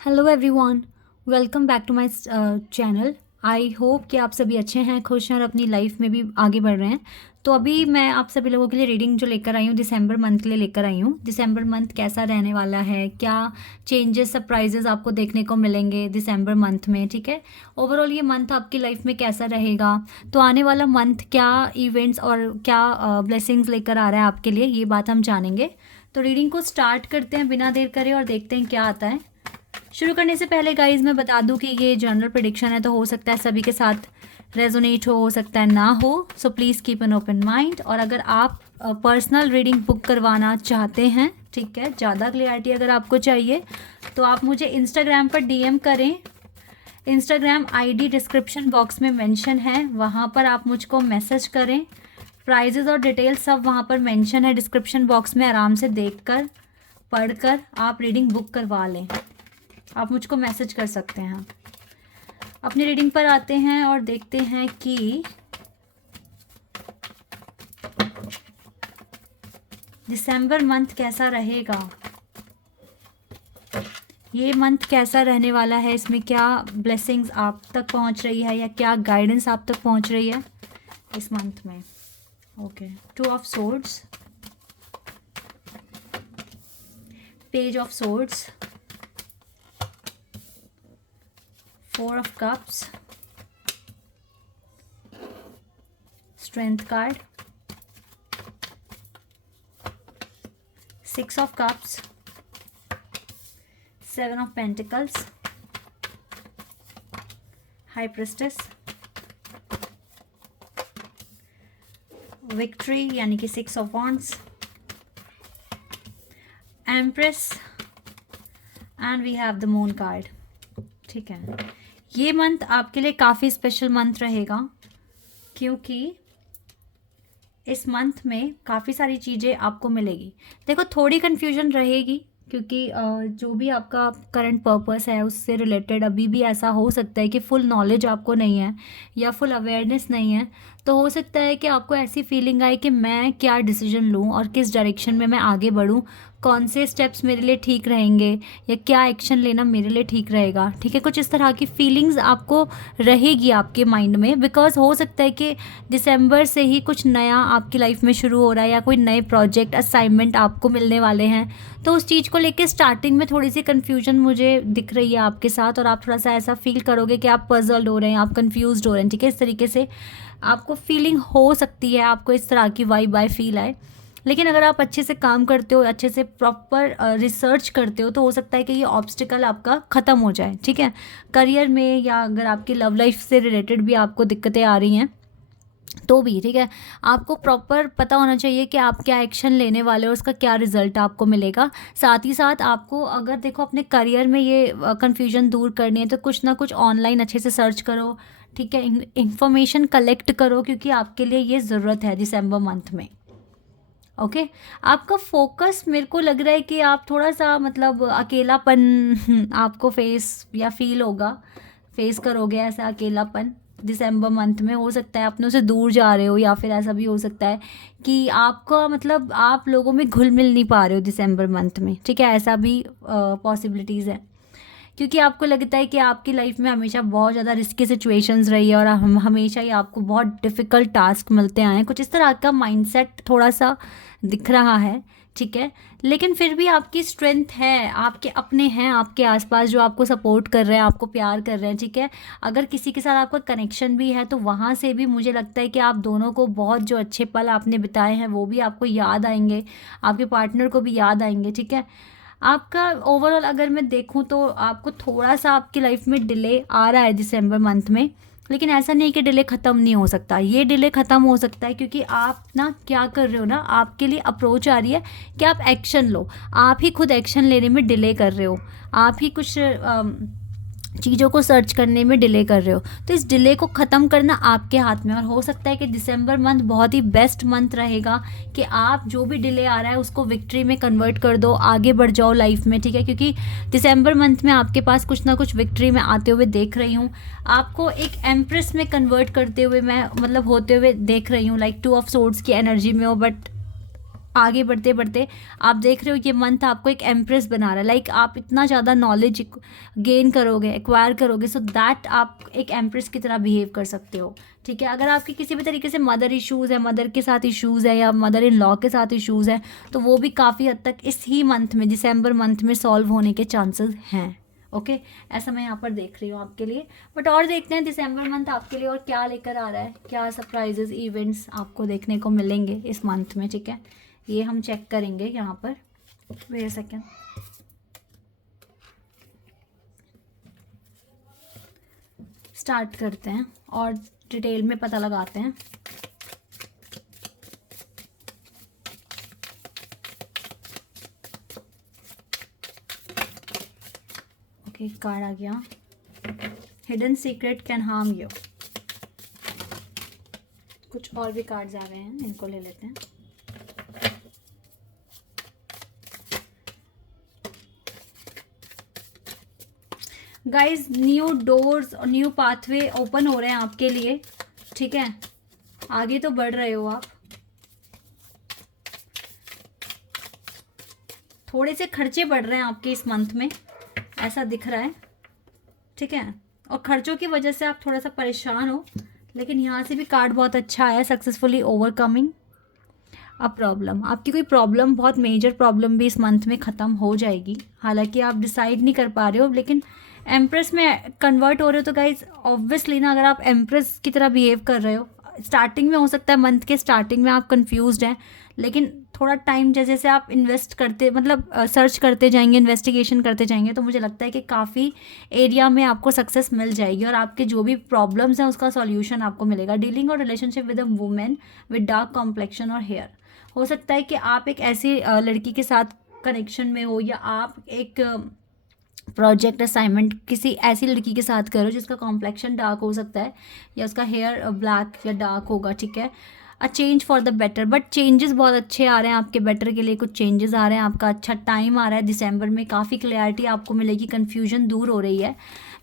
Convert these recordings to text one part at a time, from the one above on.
Hello everyone, welcome back to my channel. I hope कि आप सभी अच्छे हैं, खुश हैं और अपनी लाइफ में भी आगे बढ़ रहे हैं। तो अभी मैं आप सभी लोगों के लिए रीडिंग जो लेकर आई हूँ, दिसंबर मंथ के लिए लेकर आई हूँ। दिसंबर मंथ कैसा रहने वाला है, क्या चेंजेस, सरप्राइजेस आपको देखने को मिलेंगे दिसंबर मंथ में, ठीक है। ओवरऑल ये मंथ आपकी लाइफ में कैसा रहेगा, तो आने वाला मंथ क्या इवेंट्स और क्या ब्लेसिंग्स लेकर आ रहा है आपके लिए, ये बात हम जानेंगे। तो रीडिंग को स्टार्ट करते हैं बिना देर करे और देखते हैं क्या आता है। शुरू करने से पहले गाइज मैं बता दूं कि ये जनरल प्रेडिक्शन है, तो हो सकता है सभी के साथ रेजोनेट हो सकता है ना हो। So please keep an open mind. और अगर आप पर्सनल रीडिंग बुक करवाना चाहते हैं, ठीक है, ज़्यादा क्लियरिटी अगर आपको चाहिए तो आप मुझे इंस्टाग्राम पर डीएम करें। इंस्टाग्राम आईडी डिस्क्रिप्शन बॉक्स में मेंशन है, वहाँ पर आप मुझको मैसेज करें। प्राइजेस और डिटेल्स सब वहाँ पर मेंशन है डिस्क्रिप्शन बॉक्स में, आराम से देखकर पढ़कर आप रीडिंग बुक करवा लें। आप मुझको मैसेज कर सकते हैं। अपनी रीडिंग पर आते हैं और देखते हैं कि दिसंबर मंथ कैसा रहेगा, ये मंथ कैसा रहने वाला है, इसमें क्या ब्लेसिंग्स आप तक पहुंच रही है या क्या गाइडेंस आप तक पहुंच रही है इस मंथ में। Okay, 2 of swords, page of swords, 4 of cups, strength card, 6 of cups, 7 of pentacles, high priestess, victory यानी कि 6 of wands, empress and we have the moon card। ठीक है, ये मंथ आपके लिए काफ़ी स्पेशल मंथ रहेगा क्योंकि इस मंथ में काफ़ी सारी चीज़ें आपको मिलेगी। देखो, थोड़ी कन्फ्यूजन रहेगी क्योंकि जो भी आपका करंट पर्पस है उससे रिलेटेड अभी भी ऐसा हो सकता है कि फुल नॉलेज आपको नहीं है या फुल अवेयरनेस नहीं है। तो हो सकता है कि आपको ऐसी फीलिंग आए कि मैं क्या डिसीजन लूँ और किस डायरेक्शन में मैं आगे बढ़ूँ, कौन से स्टेप्स मेरे लिए ठीक रहेंगे या क्या एक्शन लेना मेरे लिए ठीक रहेगा, ठीक है। कुछ इस तरह की फीलिंग्स आपको रहेगी आपके माइंड में, बिकॉज हो सकता है कि दिसंबर से ही कुछ नया आपकी लाइफ में शुरू हो रहा है या कोई नए प्रोजेक्ट असाइनमेंट आपको मिलने वाले हैं। तो उस चीज़ को लेके स्टार्टिंग में थोड़ी सी कन्फ्यूजन मुझे दिख रही है आपके साथ और आप थोड़ा सा ऐसा फील करोगे कि आप पजल्ड हो रहे हैं, आप कन्फ्यूज्ड हो रहे हैं, ठीक है। इस तरीके से आपको फीलिंग हो सकती है, आपको इस तरह की वाइब बाय फील आए। लेकिन अगर आप अच्छे से काम करते हो, अच्छे से प्रॉपर रिसर्च करते हो, तो हो सकता है कि ये ऑब्स्टिकल आपका ख़त्म हो जाए, ठीक है। करियर में या अगर आपकी लव लाइफ से रिलेटेड भी आपको दिक्कतें आ रही हैं तो भी, ठीक है, आपको प्रॉपर पता होना चाहिए कि आप क्या एक्शन लेने वाले हो, उसका क्या रिजल्ट आपको मिलेगा। साथ ही साथ आपको अगर देखो अपने करियर में ये कन्फ्यूजन दूर करनी है तो कुछ ना कुछ ऑनलाइन अच्छे से सर्च करो, ठीक है, इंफॉर्मेशन कलेक्ट करो क्योंकि आपके लिए ये ज़रूरत है दिसंबर मंथ में। ओके, आपका फोकस, मेरे को लग रहा है कि आप थोड़ा सा मतलब अकेलापन आपको फेस या फील होगा, फेस करोगे ऐसा अकेलापन दिसंबर मंथ में। हो सकता है अपनों से दूर जा रहे हो या फिर ऐसा भी हो सकता है कि आपका मतलब आप लोगों में घुल मिल नहीं पा रहे हो दिसंबर मंथ में, ठीक है। ऐसा भी पॉसिबिलिटीज़ है क्योंकि आपको लगता है कि आपकी लाइफ में हमेशा बहुत ज़्यादा रिस्की सिचुएशंस रही है और हम हमेशा ही आपको बहुत डिफ़िकल्ट टास्क मिलते आए हैं। कुछ इस तरह का माइंडसेट थोड़ा सा दिख रहा है, ठीक है। लेकिन फिर भी आपकी स्ट्रेंथ है, आपके अपने हैं आपके आसपास जो आपको सपोर्ट कर रहे हैं, आपको प्यार कर रहे हैं, ठीक है। अगर किसी के साथ आपका कनेक्शन भी है तो वहाँ से भी मुझे लगता है कि आप दोनों को बहुत जो अच्छे पल आपने बिताए हैं वो भी आपको याद आएंगे, आपके पार्टनर को भी याद आएंगे, ठीक है। आपका ओवरऑल अगर मैं देखूं तो आपको थोड़ा सा आपकी लाइफ में डिले आ रहा है दिसंबर मंथ में, लेकिन ऐसा नहीं कि डिले ख़त्म नहीं हो सकता। ये डिले ख़त्म हो सकता है क्योंकि आप ना क्या कर रहे हो ना, आपके लिए अप्रोच आ रही है कि आप एक्शन लो। आप ही खुद एक्शन लेने में डिले कर रहे हो, आप ही कुछ चीज़ों को सर्च करने में डिले कर रहे हो। तो इस डिले को ख़त्म करना आपके हाथ में, और हो सकता है कि दिसंबर मंथ बहुत ही बेस्ट मंथ रहेगा कि आप जो भी डिले आ रहा है उसको विक्ट्री में कन्वर्ट कर दो, आगे बढ़ जाओ लाइफ में, ठीक है। क्योंकि दिसंबर मंथ में आपके पास कुछ ना कुछ विक्ट्री में आते हुए देख रही हूँ, आपको एक एम्प्रेस में कन्वर्ट करते हुए मैं मतलब होते हुए देख रही हूँ, लाइक 2 ऑफ सोर्ड्स की एनर्जी में हो, बट आगे बढ़ते बढ़ते आप देख रहे हो ये मंथ आपको एक एम्प्रेस बना रहा है। लाइक आप इतना ज़्यादा नॉलेज गेन करोगे, एक्वायर करोगे, सो दैट आप एक एम्प्रेस की तरह बिहेव कर सकते हो। ठीक है, अगर आपकी किसी भी तरीके से मदर इश्यूज़ है, मदर के साथ इश्यूज़ है या मदर इन लॉ के साथ इश्यूज़ है, तो वो भी काफ़ी हद तक इस ही मंथ में, दिसंबर मंथ में सॉल्व होने के चांसेस हैं। ओके, ऐसा मैं यहाँ पर देख रही हूँ आपके लिए। बट और देखते हैं दिसंबर मंथ आपके लिए और क्या लेकर आ रहा है, क्या सरप्राइजेस इवेंट्स आपको देखने को मिलेंगे इस मंथ में। ठीक है, ये हम चेक करेंगे यहाँ पर। Wait a second. स्टार्ट करते हैं और डिटेल में पता लगाते हैं। ओके, कार्ड आ गया, hidden secret can harm you. कुछ और भी कार्ड्स आ गए हैं, इनको ले लेते हैं। गाइज, न्यू डोर्स और न्यू पाथवे ओपन हो रहे हैं आपके लिए। ठीक है, आगे तो बढ़ रहे हो आप। थोड़े से खर्चे बढ़ रहे हैं आपके इस मंथ में, ऐसा दिख रहा है। ठीक है, और खर्चों की वजह से आप थोड़ा सा परेशान हो, लेकिन यहाँ से भी कार्ड बहुत अच्छा है, सक्सेसफुली ओवरकमिंग अ प्रॉब्लम। आपकी कोई प्रॉब्लम, बहुत मेजर प्रॉब्लम भी इस मंथ में ख़त्म हो जाएगी। हालांकि आप डिसाइड नहीं कर पा रहे हो, लेकिन एम्प्रेस में कन्वर्ट हो रहे हो। तो गाइज ऑब्वियसली ना, अगर आप एम्प्रेस की तरह बिहेव कर रहे हो, स्टार्टिंग में हो सकता है मंथ के स्टार्टिंग में आप कंफ्यूज्ड हैं, लेकिन थोड़ा टाइम जैसे जैसे आप इन्वेस्ट करते, मतलब सर्च करते जाएंगे, इन्वेस्टिगेशन करते जाएंगे, तो मुझे लगता है कि काफ़ी एरिया में आपको सक्सेस मिल जाएगी और आपके जो भी प्रॉब्लम्स हैं उसका सॉल्यूशन आपको मिलेगा। डीलिंग और relationship with a women with dark complexion और हेयर। हो सकता है कि आप एक ऐसी लड़की के साथ कनेक्शन में हो, या आप एक प्रोजेक्ट असाइनमेंट किसी ऐसी लड़की के साथ करो जिसका कॉम्प्लेक्शन डार्क हो सकता है, या उसका हेयर ब्लैक या डार्क होगा। ठीक है, a change for the better. But changes बहुत अच्छे आ रहे हैं आपके बेटर के लिए, कुछ चेंजेस आ रहे हैं, आपका अच्छा टाइम आ रहा है दिसंबर में। काफ़ी क्लैरिटी आपको मिलेगी, कन्फ्यूजन दूर हो रही है,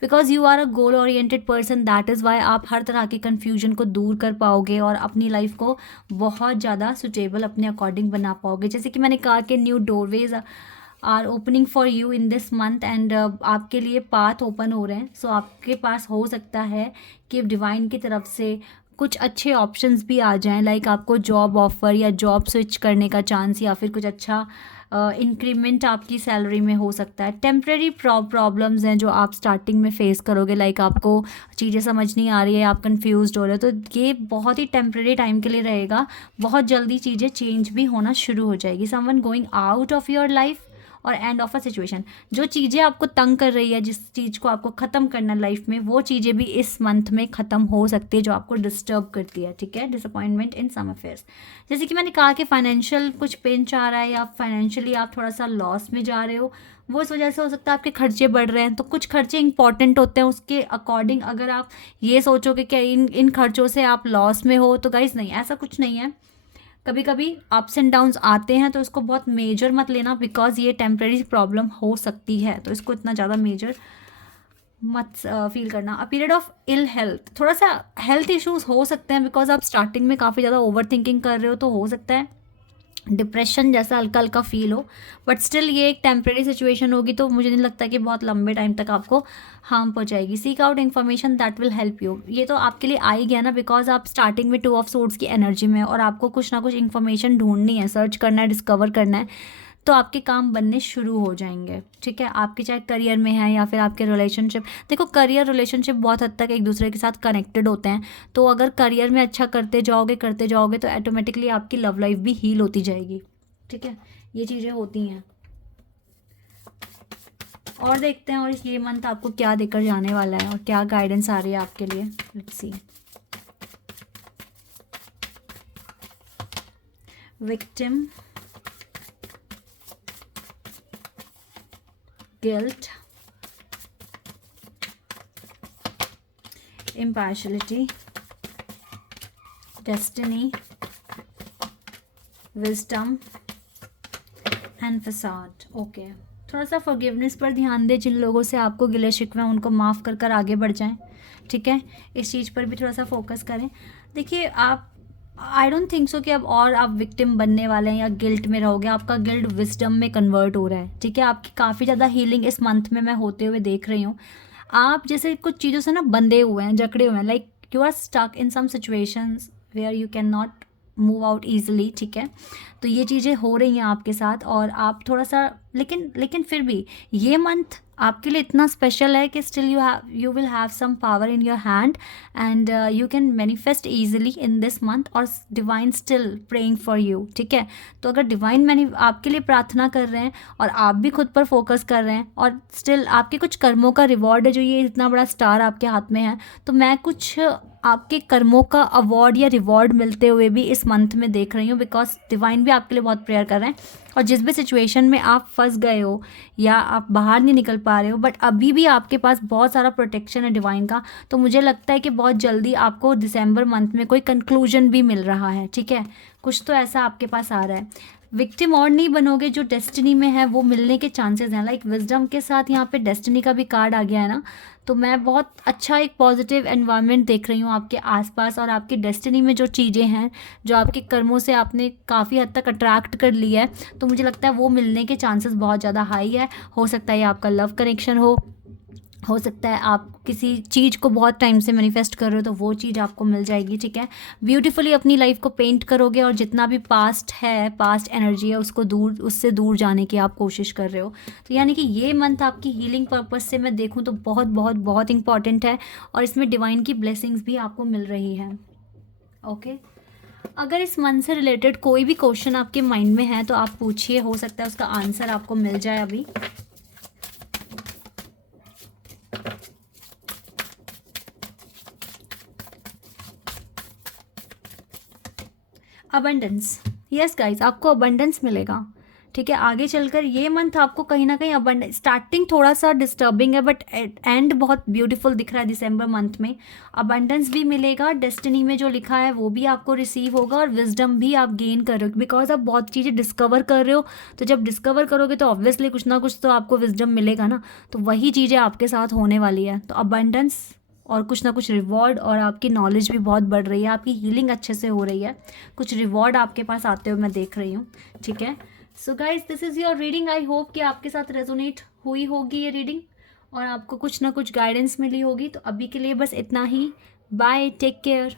because you are a goal oriented person. That is why आप हर तरह की कन्फ्यूजन को दूर कर पाओगे और अपनी लाइफ को बहुत ज़्यादा सुटेबल अपने अकॉर्डिंग बना पाओगे। जैसे कि मैंने कहा कि new doorways are opening for you in this month, and आपके लिए पाथ ओपन हो रहे हैं। सो आपके पास हो सकता है कि डिवाइन की तरफ से कुछ अच्छे ऑप्शंस भी आ जाएं, लाइक आपको जॉब ऑफर या जॉब स्विच करने का चांस, या फिर कुछ अच्छा इंक्रीमेंट आपकी सैलरी में हो सकता है। टेम्प्रेरी प्रॉब्लम्स हैं जो आप स्टार्टिंग में फेस करोगे, लाइक आपको चीज़ें समझ नहीं आ रही है, आप कंफ्यूज्ड हो रहे हो, तो ये बहुत ही टेम्प्रेरी टाइम के लिए रहेगा। बहुत जल्दी चीज़ें चेंज भी होना शुरू हो जाएगी। Someone going out of your life और एंड ऑफ अ सिचुएशन। जो चीज़ें आपको तंग कर रही है, जिस चीज़ को आपको ख़त्म करना है लाइफ में, वो चीज़ें भी इस मंथ में ख़त्म हो सकती है जो आपको डिस्टर्ब करती है। ठीक है, डिसअपॉइंटमेंट इन सम अफेयर्स। जैसे कि मैंने कहा कि फाइनेंशियल कुछ पिंच आ रहा है, या फाइनेंशियली आप थोड़ा सा लॉस में जा रहे हो, वो इस वजह से हो सकता है आपके खर्चे बढ़ रहे हैं। तो कुछ खर्चे इंपॉर्टेंट होते हैं, उसके अकॉर्डिंग अगर आप ये सोचोगे कि इन खर्चों से आप लॉस में हो, तो गाइस नहीं, ऐसा कुछ नहीं है। कभी कभी अप्स एंड डाउन्स आते हैं, तो इसको बहुत मेजर मत लेना, बिकॉज ये टेम्प्रेरी प्रॉब्लम हो सकती है, तो इसको इतना ज़्यादा मेजर मत फील करना। A period of ill health, थोड़ा सा हेल्थ इश्यूज हो सकते हैं, बिकॉज आप स्टार्टिंग में काफ़ी ज़्यादा ओवर थिंकिंग कर रहे हो, तो हो सकता है डिप्रेशन जैसा हल्का हल्का फील हो। बट स्टिल ये एक टेम्प्रेरी सिचुएशन होगी, तो मुझे नहीं लगता कि बहुत लंबे टाइम तक आपको हार्म पहुंचाएगी। Seek out information that will help you, ये तो आपके लिए आ ही गया ना, बिकॉज आप स्टार्टिंग में 2 ऑफ सोर्ड्स की एनर्जी में, और आपको कुछ ना कुछ इन्फॉर्मेशन ढूंढनी है, सर्च करना है, डिस्कवर करना है, तो आपके काम बनने शुरू हो जाएंगे। ठीक है, आपके चाहे करियर में है या फिर आपके रिलेशनशिप, देखो करियर रिलेशनशिप बहुत हद तक एक दूसरे के साथ कनेक्टेड होते हैं, तो अगर करियर में अच्छा करते जाओगे तो ऑटोमेटिकली आपकी लव लाइफ भी हील होती जाएगी। ठीक है, ये चीज़ें होती हैं। और देखते हैं और ये मंथ आपको क्या देकर जाने वाला है और क्या गाइडेंस आ रही है आपके लिए। Let's see. Victim, guilt, impartiality, destiny, wisdom and फसाद। ओके, थोड़ा सा फॉरगिवनेस पर ध्यान दें, जिन लोगों से आपको गिले शिकवे हैं उनको माफ़ कर आगे बढ़ जाएं। ठीक है, इस चीज़ पर भी थोड़ा सा फोकस करें। देखिए, आप आई डोंट थिंक सो कि अब और आप विक्टिम बनने वाले हैं या गिल्ट में रहोगे। आपका गिल्ट विजडम में कन्वर्ट हो रहा है, ठीक है। आपकी काफ़ी ज़्यादा हीलिंग इस मंथ में मैं होते हुए देख रही हूँ। आप जैसे कुछ चीज़ों से ना बंधे हुए हैं, जकड़े हुए हैं, like you are stuck in some situations where you can not move out easily, ठीक है। तो ये चीज़ें हो रही हैं आपके साथ, और आप थोड़ा सा, लेकिन फिर भी ये मंथ आपके लिए इतना स्पेशल है कि still you will have some power in your hand, and you can manifest easily in this month, और divine still praying for you, ठीक है। तो अगर डिवाइन मैंने आपके लिए प्रार्थना कर रहे हैं और आप भी खुद पर फोकस कर रहे हैं, और स्टिल आपके कुछ कर्मों का रिवॉर्ड है, जो ये इतना बड़ा स्टार आपके हाथ में है, तो मैं कुछ आपके कर्मों का अवार्ड या रिवॉर्ड मिलते हुए भी इस मंथ में देख रही हूँ, बिकॉज डिवाइन भी आपके लिए बहुत प्रेयर कर रहे हैं। और जिस भी सिचुएशन में आप फंस गए हो या आप बाहर नहीं निकल पा रहे हो, बट अभी भी आपके पास बहुत सारा प्रोटेक्शन है डिवाइन का, तो मुझे लगता है कि बहुत जल्दी आपको दिसंबर मंथ में कोई कंक्लूजन भी मिल रहा है, ठीक है। कुछ तो ऐसा आपके पास आ रहा है। विक्टिम और नहीं बनोगे, जो डेस्टिनी में है वो मिलने के चांसेस हैं। लाइक विजडम के साथ यहाँ पे डेस्टिनी का भी कार्ड आ गया है ना, तो मैं बहुत अच्छा एक पॉजिटिव एनवायरनमेंट देख रही हूँ आपके आसपास, और आपकी डेस्टिनी में जो चीज़ें हैं, जो आपके कर्मों से आपने काफ़ी हद तक अट्रैक्ट कर लिया है, तो मुझे लगता है वो मिलने के चांसेस बहुत ज़्यादा हाई है। हो सकता है ये आपका लव कनेक्शन हो सकता है आप किसी चीज़ को बहुत टाइम से मैनिफेस्ट कर रहे हो, तो वो चीज़ आपको मिल जाएगी, ठीक है। ब्यूटीफुली अपनी लाइफ को पेंट करोगे, और जितना भी पास्ट है, पास्ट एनर्जी है, उससे दूर जाने की आप कोशिश कर रहे हो। तो यानी कि ये मंथ आपकी हीलिंग पर्पस से मैं देखूँ तो बहुत बहुत बहुत इंपॉर्टेंट है, और इसमें डिवाइन की ब्लेसिंग्स भी आपको मिल रही है। ओके, अगर इस मंथ से रिलेटेड कोई भी क्वेश्चन आपके माइंड में है तो आप पूछिए, हो सकता है उसका आंसर आपको मिल जाए अभी। अबंडेंस, यस गाइस, आपको अबंडेंस मिलेगा, ठीक है। आगे चलकर ये मंथ आपको कहीं ना कहीं अबंडेंस, स्टार्टिंग थोड़ा सा डिस्टर्बिंग है, बट एंड बहुत ब्यूटीफुल दिख रहा है दिसंबर मंथ में। अबंडेंस भी मिलेगा, डेस्टिनी में जो लिखा है वो भी आपको रिसीव होगा, और विजडम भी आप गेन कर रहे हो, बिकॉज आप बहुत चीज़ें डिस्कवर कर रहे हो। तो जब डिस्कवर करोगे तो ऑब्वियसली कुछ ना कुछ तो आपको विजडम मिलेगा ना, तो वही चीज़ें आपके साथ होने वाली है। तो अबंडेंस और कुछ ना कुछ रिवॉर्ड, और आपकी नॉलेज भी बहुत बढ़ रही है, आपकी हीलिंग अच्छे से हो रही है, कुछ रिवॉर्ड आपके पास आते हुए मैं देख रही हूँ, ठीक है। So guys, this is your reading. I hope कि आपके साथ रेजोनेट हुई होगी ये रीडिंग, और आपको कुछ ना कुछ गाइडेंस मिली होगी। तो अभी के लिए बस इतना ही। Bye, take care.